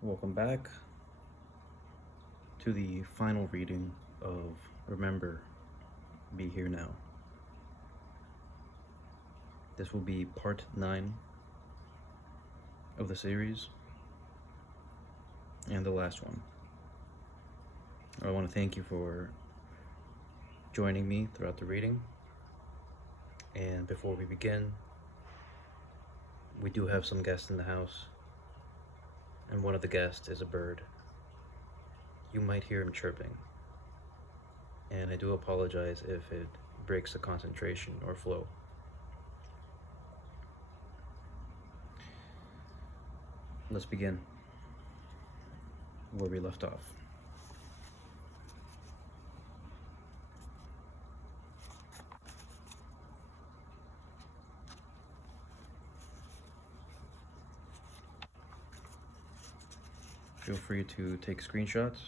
Welcome back to the final reading of Remember, Be Here Now. This will be part 9 of the series and the last one. I want to thank you for joining me throughout the reading. And before we begin, we do have some guests in the house, and one of the guests is a bird. You might hear him chirping, and I do apologize if it breaks the concentration or flow. Let's begin where we left off. Feel free to take screenshots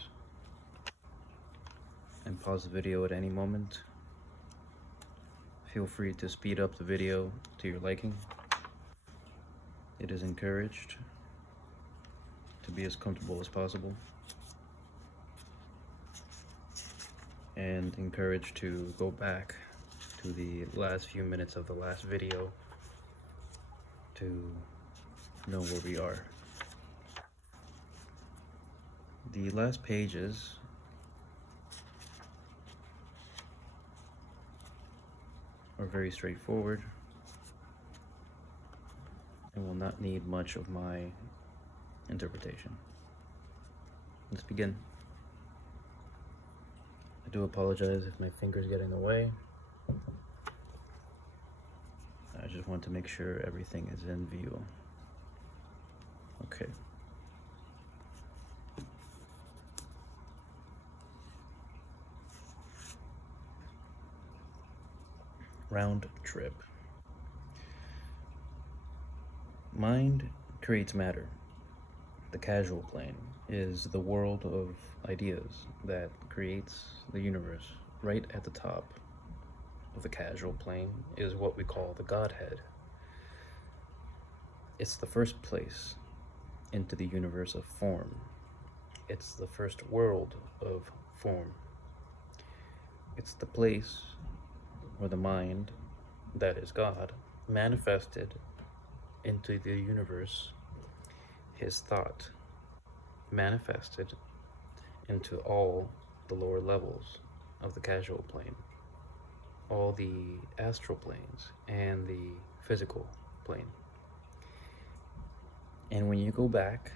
and pause the video at any moment. Feel free to speed up the video to your liking. It is encouraged to be as comfortable as possible, and encouraged to go back to the last few minutes of the last video to know where we are. The last pages are very straightforward and will not need much of my interpretation. Let's begin. I do apologize if my fingers get in the way. I just want to make sure everything is in view. Okay. Round trip. Mind creates matter. The causal plane is the world of ideas that creates the universe. Right at the top of the causal plane is what we call the Godhead. It's the first place into the universe of form. It's the first world of form. It's the place where the mind, that is God, manifested into the universe his thought, manifested into all the lower levels of the causal plane, all the astral planes and the physical plane. And when you go back,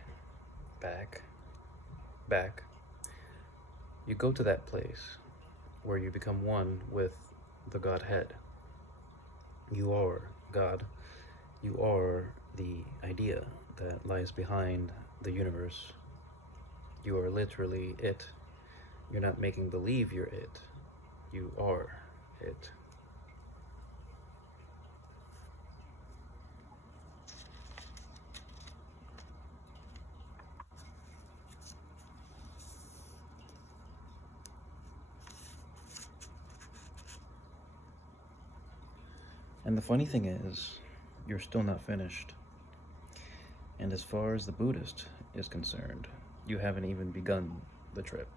you go to that place where you become one with the Godhead. You are God. You are the idea that lies behind the universe. You are literally it. You're not making believe you're it. You are it. And the funny thing is, you're still not finished. And as far as the Buddhist is concerned, you haven't even begun the trip.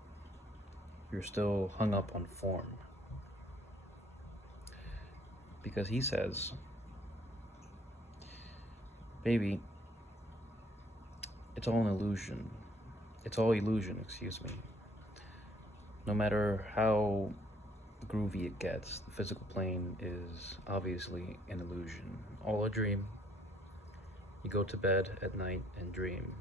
You're still hung up on form. Because he says, baby, it's all an illusion. It's all illusion, excuse me. No matter how groovy it gets, the physical plane is obviously an illusion. All a dream. You go to bed at night and dream.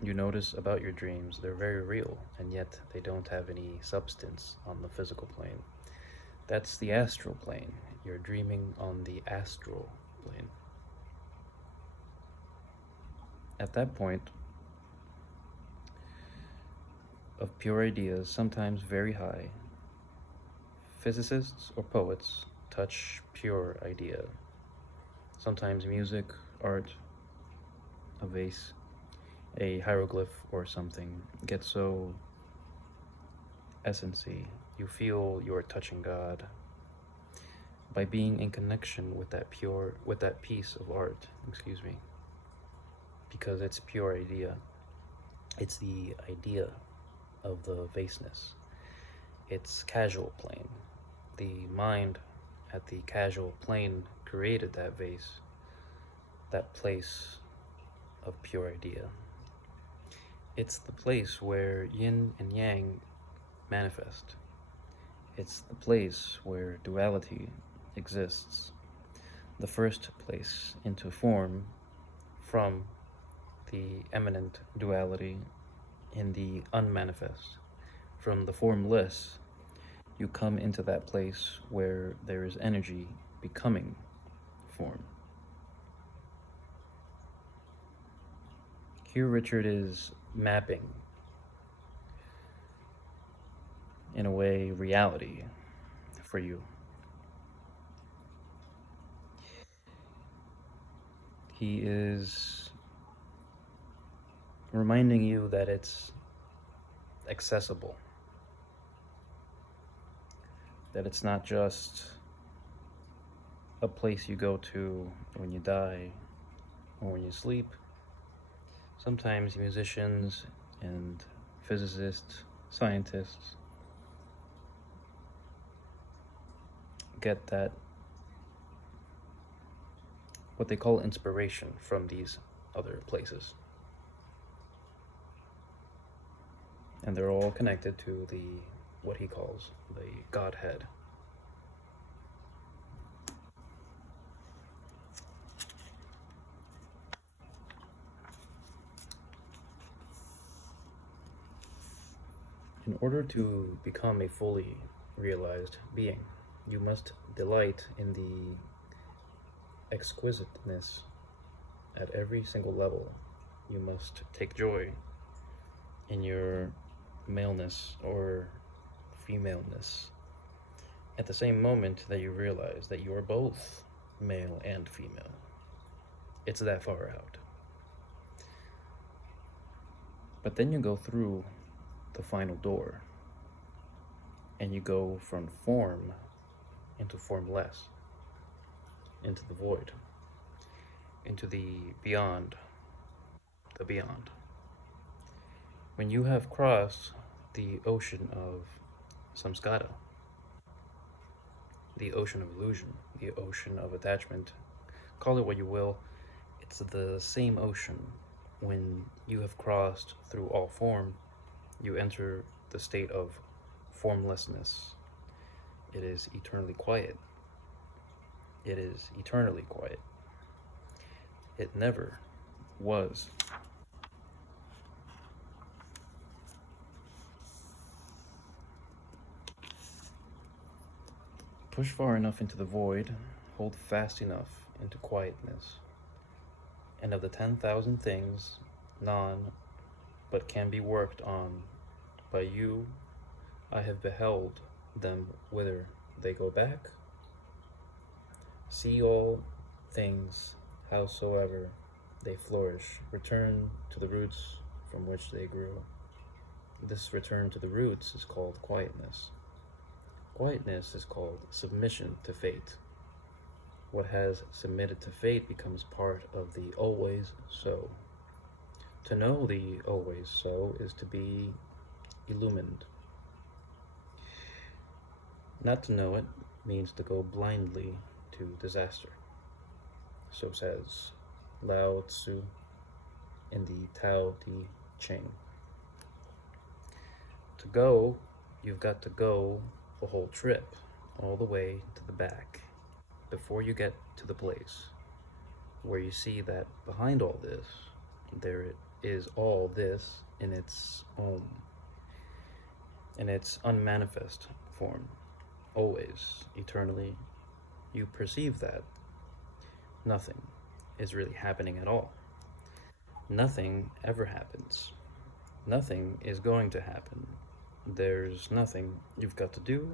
You notice about your dreams, they're very real, and yet they don't have any substance on the physical plane. That's the astral plane. You're dreaming on the astral plane. At that point of pure ideas, sometimes very high, physicists or poets touch pure idea. Sometimes music, art, a vase, a hieroglyph or something gets so essency, you feel you're touching God by being in connection with that piece of art, because it's pure idea. It's the idea of the vaseness. It's causal plane. The mind at the causal plane created that vase, that place of pure idea. It's the place where yin and yang manifest. It's the place where duality exists. The first place into form from the eminent duality in the unmanifest. From the formless, you come into that place where there is energy becoming form. Here, Richard is mapping, in a way, reality for you. He is reminding you that it's accessible, that it's not just a place you go to when you die or when you sleep. Sometimes musicians and physicists, scientists get that, what they call inspiration, from these other places. And they're all connected to the, what he calls the Godhead. In order to become a fully realized being, you must delight in the exquisiteness at every single level. You must take joy in your maleness or femaleness at the same moment that you realize that you are both male and female. It's that far out. But then you go through the final door and you go from form into formless, into the void, into the beyond, the beyond. When you have crossed the ocean of samskara, the ocean of illusion, the ocean of attachment, call it what you will, it's the same ocean. When you have crossed through all form, you enter the state of formlessness. It is eternally quiet. It is eternally quiet. It never was. Push far enough into the void, hold fast enough into quietness, and of the 10,000 things, none but can be worked on by you, I have beheld them whither they go back. See all things, howsoever they flourish, return to the roots from which they grew. This return to the roots is called quietness. Quietness is called submission to fate. What has submitted to fate becomes part of the always so. To know the always so is to be illumined. Not to know it means to go blindly to disaster. So says Lao Tzu in the Tao Te Ching. To go, you've got to go the whole trip, all the way to the back, before you get to the place where you see that behind all this, there is all this in its own, in its unmanifest form. Always, eternally, you perceive that nothing is really happening at all. Nothing ever happens. Nothing is going to happen. There's nothing you've got to do.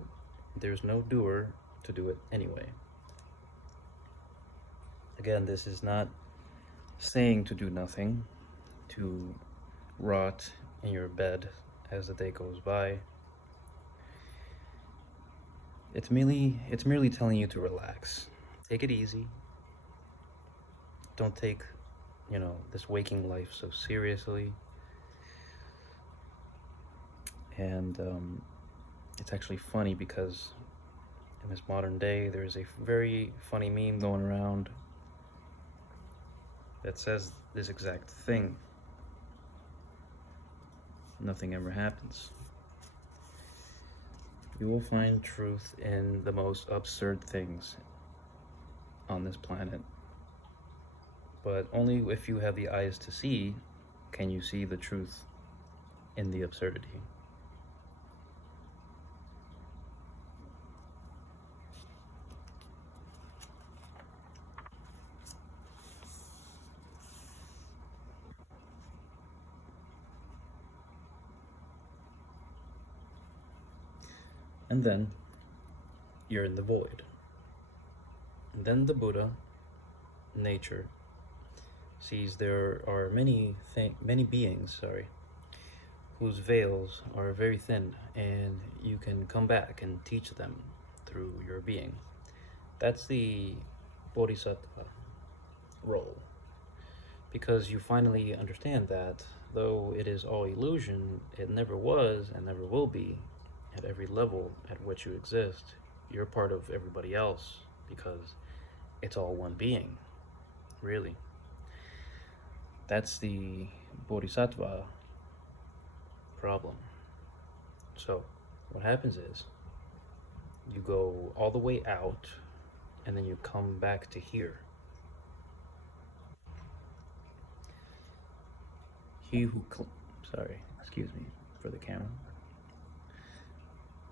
There's no doer to do it anyway. Again, this is not saying to do nothing, to rot in your bed as the day goes by. It's merely telling you to relax. Take it easy. Don't take this waking life so seriously. And it's actually funny because in this modern day, there's a very funny meme going around that says this exact thing. Nothing ever happens. You will find truth in the most absurd things on this planet. But only if you have the eyes to see can you see the truth in the absurdity. And then you're in the void. And then the Buddha, nature, sees there are many beings, whose veils are very thin, and you can come back and teach them through your being. That's the Bodhisattva role. Because you finally understand that, though it is all illusion, it never was and never will be. At every level at which you exist, you're part of everybody else, because it's all one being, really. That's the Bodhisattva problem. So, what happens is, you go all the way out, and then you come back to here. Excuse me for the camera.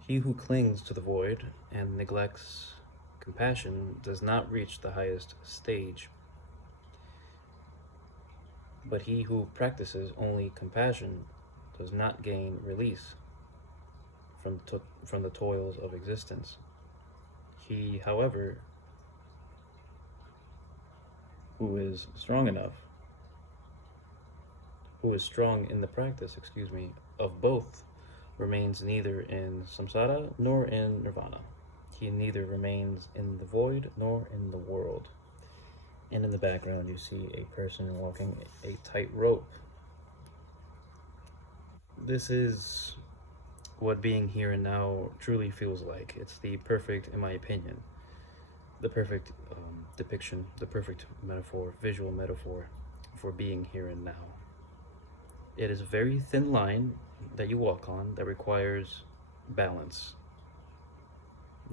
He who clings to the void and neglects compassion does not reach the highest stage. But he who practices only compassion does not gain release from the toils of existence. He, however, who is strong in the practice, of both, remains neither in samsara nor in nirvana. He neither remains in the void nor in the world. And in the background you see a person walking a tightrope. This is what being here and now truly feels like. It's the perfect, in my opinion, the perfect depiction, the perfect metaphor, visual metaphor for being here and now. It is a very thin line that you walk on that requires balance.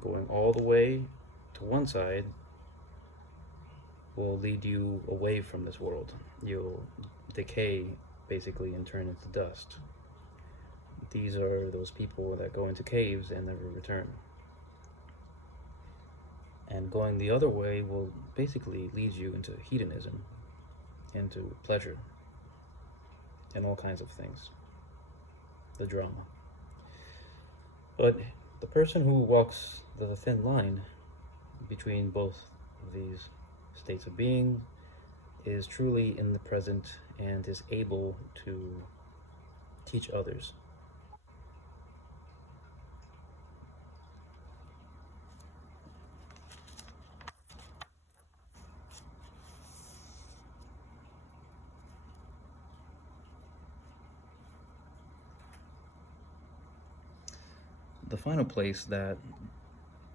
Going all the way to one side will lead you away from this world. You'll decay, basically, and turn into dust. These are those people that go into caves and never return. And going the other way will basically lead you into hedonism, into pleasure, and all kinds of things. The drama. But the person who walks the thin line between both of these states of being is truly in the present and is able to teach others. The final place that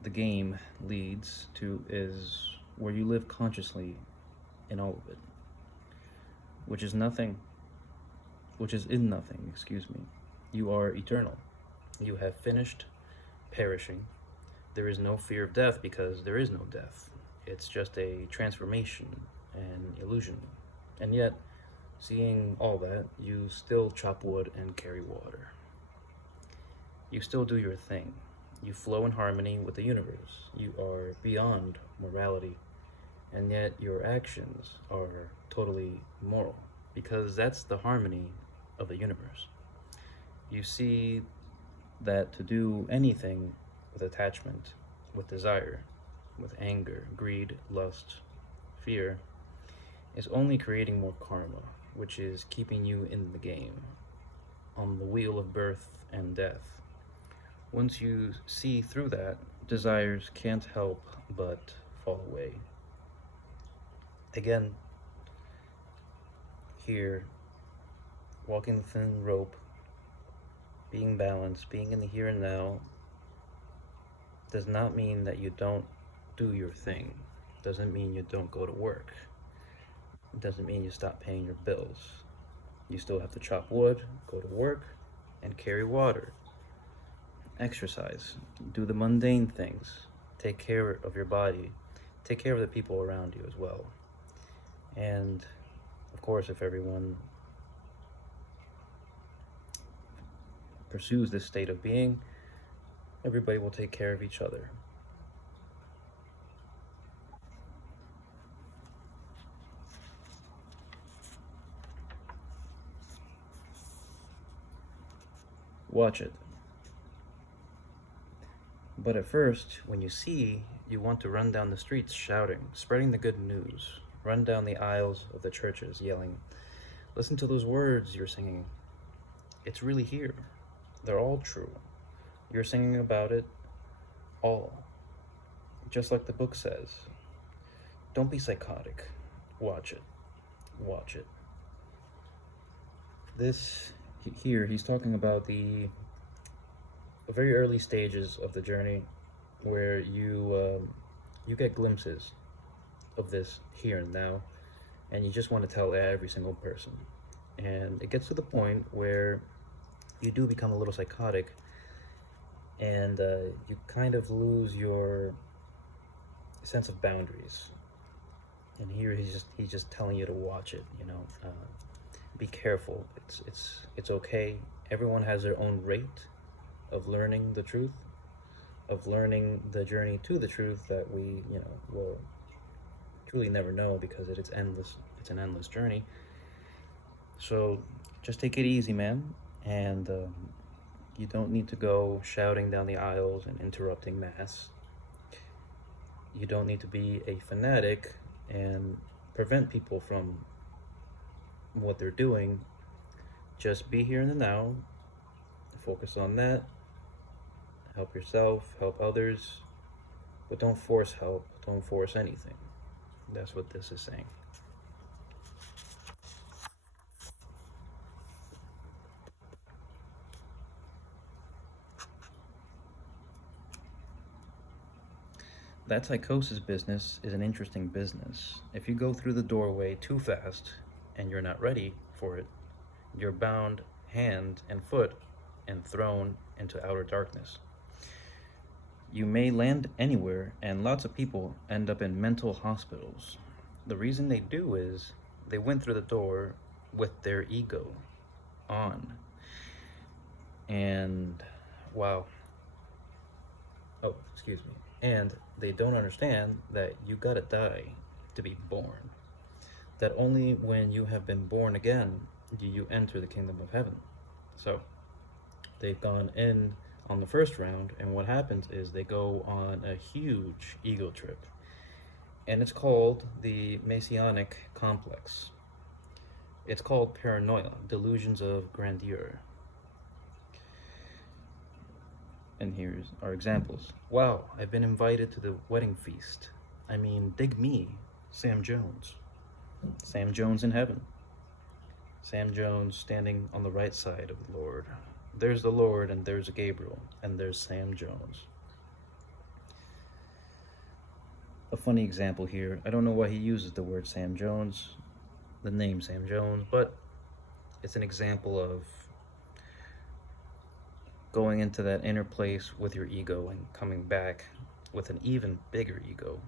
the game leads to is where you live consciously in all of it, which is in nothing. You are eternal. You have finished perishing. There is no fear of death because there is no death. It's just a transformation and illusion. And yet, seeing all that, you still chop wood and carry water. You still do your thing. You flow in harmony with the universe. You are beyond morality, and yet your actions are totally moral, because that's the harmony of the universe. You see that to do anything with attachment, with desire, with anger, greed, lust, fear, is only creating more karma, which is keeping you in the game, on the wheel of birth and death. Once you see through that, desires can't help but fall away. Again, here, walking the thin rope, being balanced, being in the here and now, does not mean that you don't do your thing. Doesn't mean you don't go to work. It doesn't mean you stop paying your bills. You still have to chop wood, go to work, and carry water. Exercise, do the mundane things, take care of your body, take care of the people around you as well. And of course, if everyone pursues this state of being, everybody will take care of each other. Watch it. But at first, when you see, you want to run down the streets shouting, spreading the good news. Run down the aisles of the churches yelling, listen to those words you're singing. It's really here. They're all true. You're singing about it all. Just like the book says. Don't be psychotic. Watch it. Watch it. This here, he's talking about the very early stages of the journey where you get glimpses of this here and now, and you just want to tell every single person. And it gets to the point where you do become a little psychotic, and you kind of lose your sense of boundaries. And here he's just telling you to watch it. Be careful. It's okay. Everyone has their own rate of learning the truth, of learning the journey to the truth that we will truly never know, because it's endless. It's an endless journey. So just take it easy, man, and you don't need to go shouting down the aisles and interrupting mass. You don't need to be a fanatic and prevent people from what they're doing. Just be here in the now, focus on that, help yourself, help others, but don't force help, don't force anything. That's what this is saying. That psychosis business is an interesting business. If you go through the doorway too fast and you're not ready for it, you're bound hand and foot and thrown into outer darkness. You may land anywhere, and lots of people end up in mental hospitals. The reason they do is they went through the door with their ego on. And wow. Oh, excuse me. And they don't understand that you gotta die to be born. That only when you have been born again do you enter the kingdom of heaven. So they've gone in on the first round, and what happens is they go on a huge ego trip. And it's called the Messianic complex. It's called paranoia, delusions of grandeur. And here's our examples. Wow, I've been invited to the wedding feast. I mean, dig me, Sam Jones. Sam Jones in heaven. Sam Jones standing on the right side of the Lord. There's the Lord, and there's Gabriel, and there's Sam Jones. A funny example here. I don't know why he uses the word Sam Jones, the name Sam Jones, but it's an example of going into that inner place with your ego and coming back with an even bigger ego,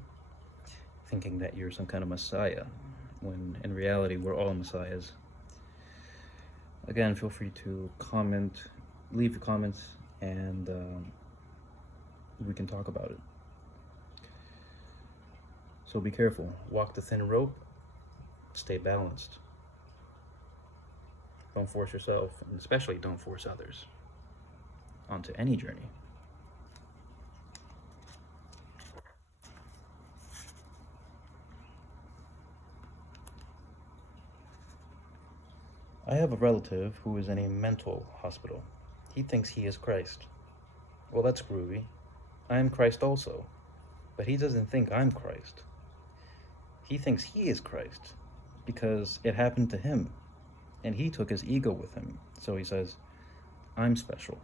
thinking that you're some kind of messiah, when in reality we're all messiahs. Again, feel free to comment, leave your comments, and we can talk about it. So be careful, walk the thin rope, stay balanced. Don't force yourself, and especially don't force others onto any journey. I have a relative who is in a mental hospital. He thinks he is Christ. Well, that's groovy. I am Christ also, but he doesn't think I'm Christ. He thinks he is Christ because it happened to him. And he took his ego with him. So he says, I'm special.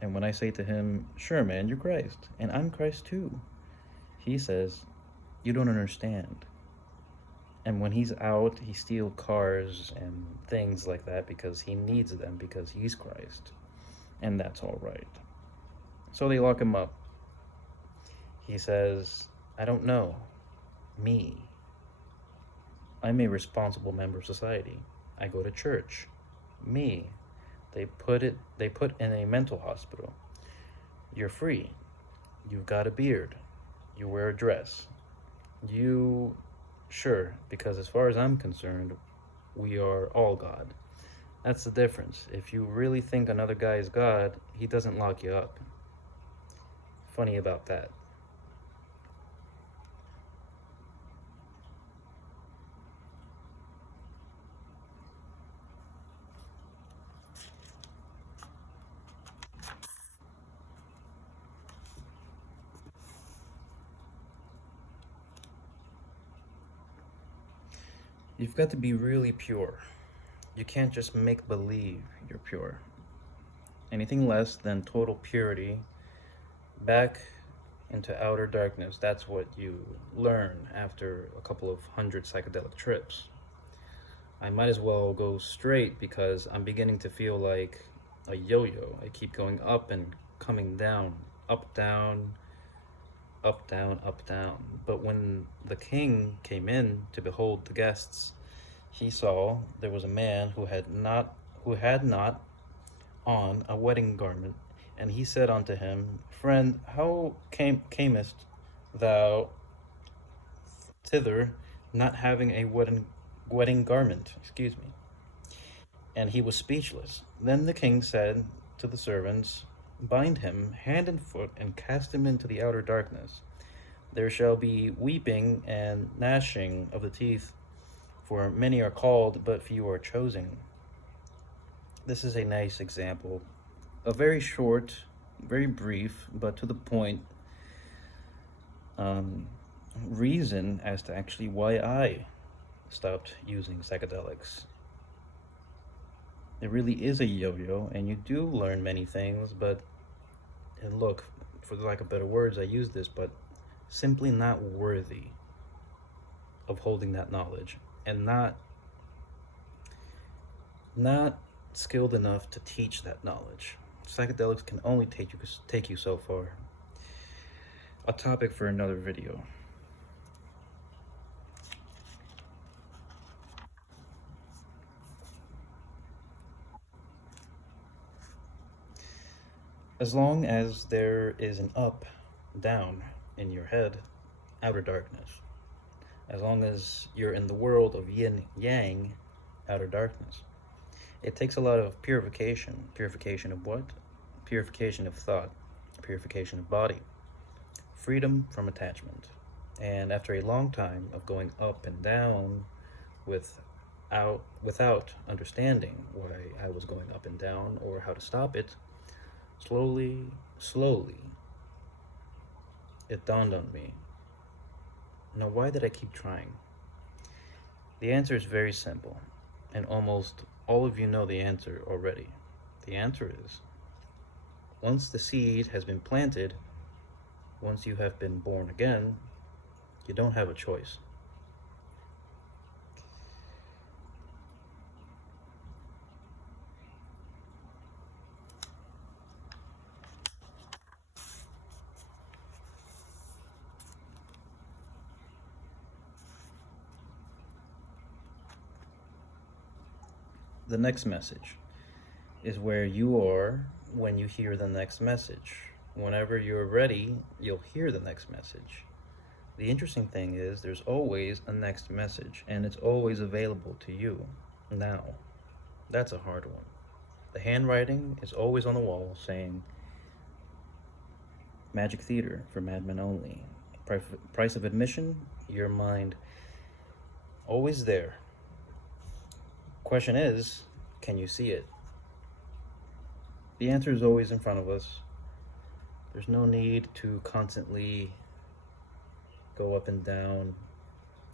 And when I say to him, sure, man, you're Christ, and I'm Christ too, he says, you don't understand. And when he's out, he steals cars and things like that because he needs them because he's Christ. And that's all right. So they lock him up. He says, I don't know. Me. I'm a responsible member of society. I go to church. Me. They put in a mental hospital. You're free. You've got a beard. You wear a dress. Sure, because as far as I'm concerned, we are all God. That's the difference. If you really think another guy is God, he doesn't lock you up. Funny about that. You've got to be really pure. You can't just make believe you're pure. Anything less than total purity, back into outer darkness. That's what you learn after a couple of hundred psychedelic trips. I might as well go straight because I'm beginning to feel like a yo-yo. I keep going up and coming down, up, down, up, down, up, down. But when the king came in to behold the guests, he saw there was a man who had not on a wedding garment, and he said unto him, Friend, how camest thou thither, not having a wedding garment? Excuse me. And he was speechless. Then the king said to the servants, Bind him hand and foot, and cast him into the outer darkness. There shall be weeping and gnashing of the teeth, for many are called, but few are chosen. This is a nice example. A very short, very brief, but to the point reason as to actually why I stopped using psychedelics. It really is a yo-yo, and you do learn many things, but, and look, for the lack of better words, I use this, but simply not worthy of holding that knowledge, and not skilled enough to teach that knowledge. Psychedelics can only take you so far. A topic for another video. As long as there is an up, down in your head, outer darkness. As long as you're in the world of yin yang, outer darkness. It takes a lot of purification. Purification of what? Purification of thought. Purification of body. Freedom from attachment. And after a long time of going up and down without understanding why I was going up and down or how to stop it, slowly, it dawned on me. Now, why did I keep trying? The answer is very simple, and almost all of you know the answer already. The answer is, once the seed has been planted, once you have been born again, you don't have a choice. The next message is where you are when you hear the next message. Whenever you're ready, you'll hear the next message. The interesting thing is there's always a next message, and it's always available to you now. That's a hard one. The handwriting is always on the wall saying, Magic Theater for madmen only. Price of admission, your mind. Always there. Question is, can you see it? The answer is always in front of us. There's no need to constantly go up and down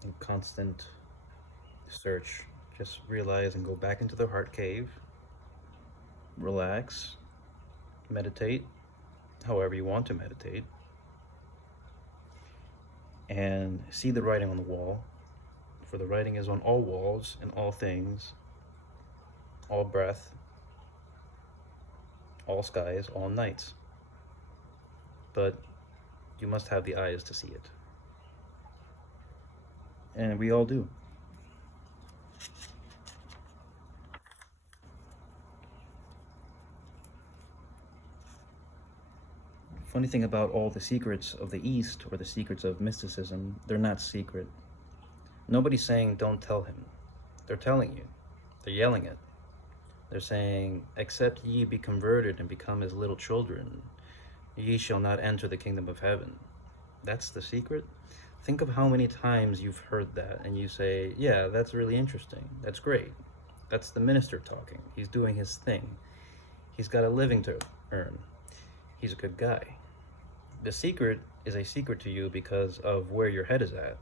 in constant search Just realize and go back into the heart cave, relax, meditate however you want to meditate, and see the writing on the wall. For the writing is on all walls and all things, all breath, all skies, all nights. But you must have the eyes to see it. And we all do. Funny thing about all the secrets of the East or the secrets of mysticism, they're not secret. Nobody's saying don't tell him. They're telling you. They're yelling it. They're saying, except ye be converted and become as little children, ye shall not enter the kingdom of heaven. That's the secret. Think of how many times you've heard that and you say, yeah, that's really interesting. That's great. That's the minister talking. He's doing his thing. He's got a living to earn. He's a good guy. The secret is a secret to you because of where your head is at.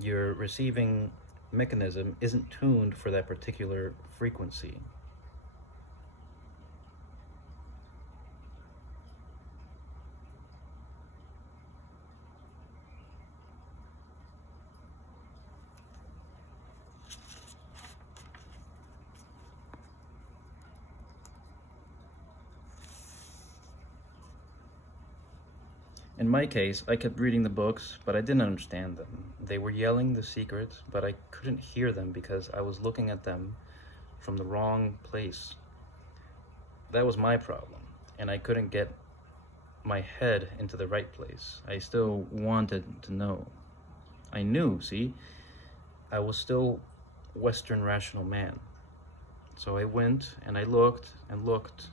Your receiving mechanism isn't tuned for that particular frequency. In my case, I kept reading the books, but I didn't understand them. They were yelling the secrets, but I couldn't hear them because I was looking at them from the wrong place. That was my problem, and I couldn't get my head into the right place. I still wanted to know. I knew, see? I was still Western rational man. So I went and I looked and looked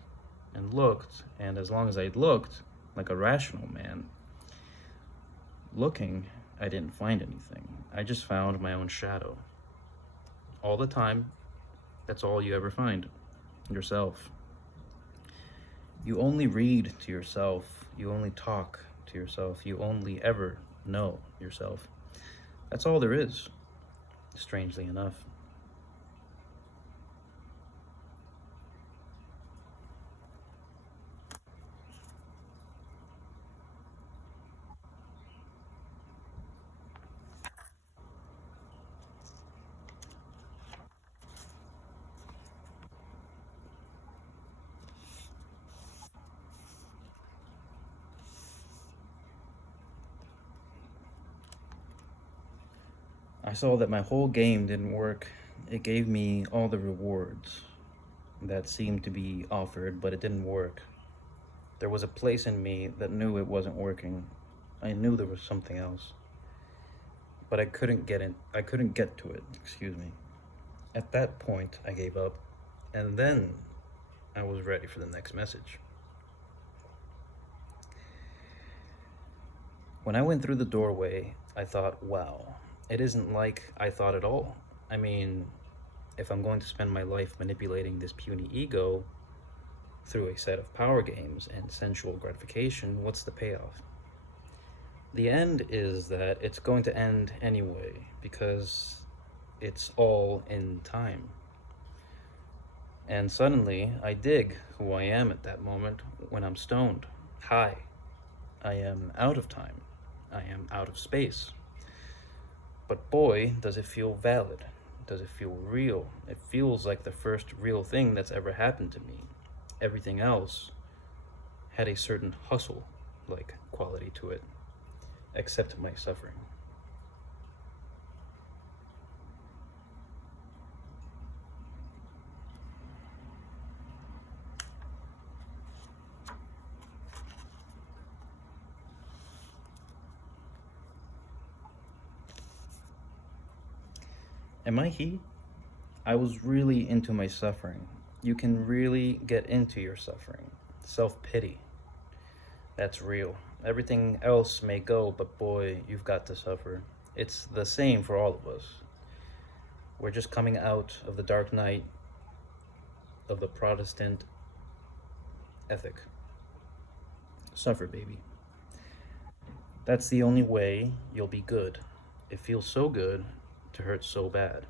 and looked, and as long as I looked like a rational man, looking, I didn't find anything. I just found my own shadow. All the time, that's all you ever find. Yourself. You only read to yourself. You only talk to yourself. You only ever know yourself. That's all there is, strangely enough. I saw that my whole game didn't work. It gave me all the rewards that seemed to be offered, but it didn't work. There was a place in me that knew it wasn't working. I knew there was something else, but I couldn't get to it, excuse me. At that point, I gave up, and then I was ready for the next message. When I went through the doorway, I thought, wow, it isn't like I thought at all. I mean, if I'm going to spend my life manipulating this puny ego through a set of power games and sensual gratification, what's the payoff? The end is that it's going to end anyway, because it's all in time. And suddenly, I dig who I am at that moment when I'm stoned, high. I am out of time. I am out of space. But boy, does it feel valid. Does it feel real? It feels like the first real thing that's ever happened to me. Everything else had a certain hustle-like quality to it, except my suffering. Am I he? I was really into my suffering. You can really get into your suffering. Self-pity. That's real. Everything else may go, but boy, you've got to suffer. It's the same for all of us. We're just coming out of the dark night of the Protestant ethic. Suffer, baby. That's the only way you'll be good. It feels so good to hurt so bad.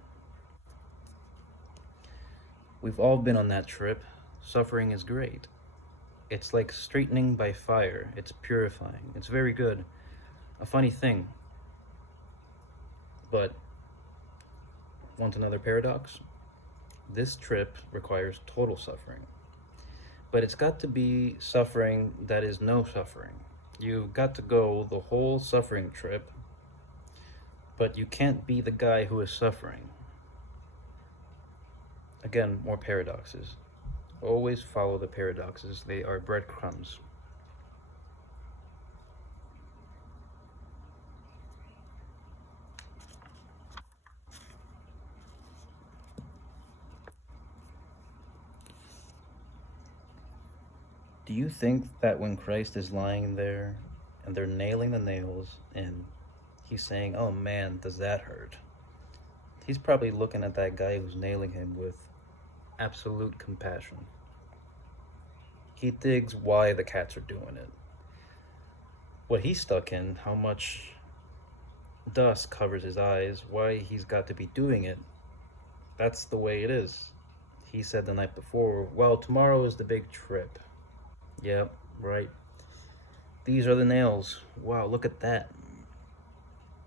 We've all been on that trip. Suffering is great. It's like straightening by fire. It's purifying. It's very good. A funny thing, but want another paradox? This trip requires total suffering. But it's got to be suffering that is no suffering. You've got to go the whole suffering trip, but you can't be the guy who is suffering. Again, more paradoxes. Always follow the paradoxes, they are breadcrumbs. Do you think that when Christ is lying there and they're nailing the nails and he's saying, "Oh man, does that hurt?" He's probably looking at that guy who's nailing him with absolute compassion. He digs why the cats are doing it. What he's stuck in, how much dust covers his eyes, why he's got to be doing it. That's the way it is. He said the night before, "Well, tomorrow is the big trip." Yep, right. These are the nails. Wow, look at that.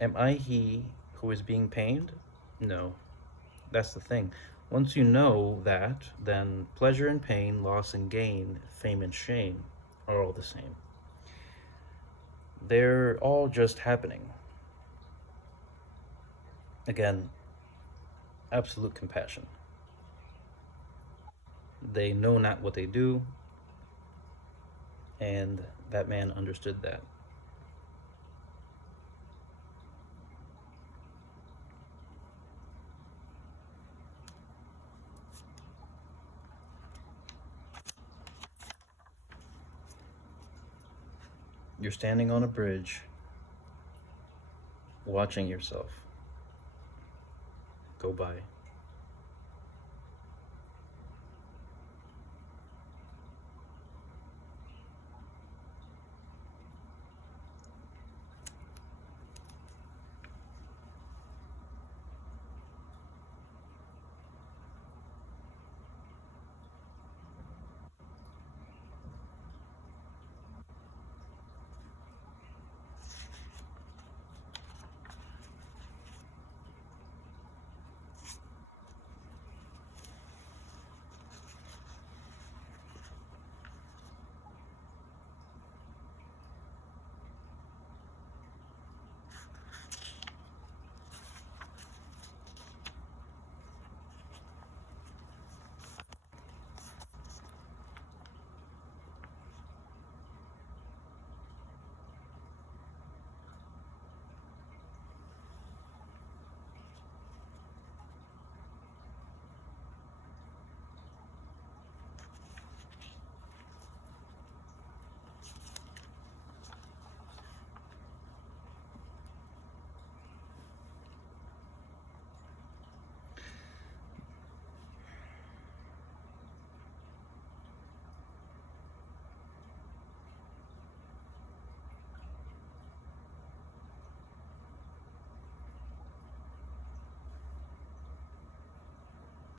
Am I he who is being pained? No. That's the thing. Once you know that, then pleasure and pain, loss and gain, fame and shame are all the same. They're all just happening. Again, absolute compassion. They know not what they do, and that man understood that. You're standing on a bridge, watching yourself go by.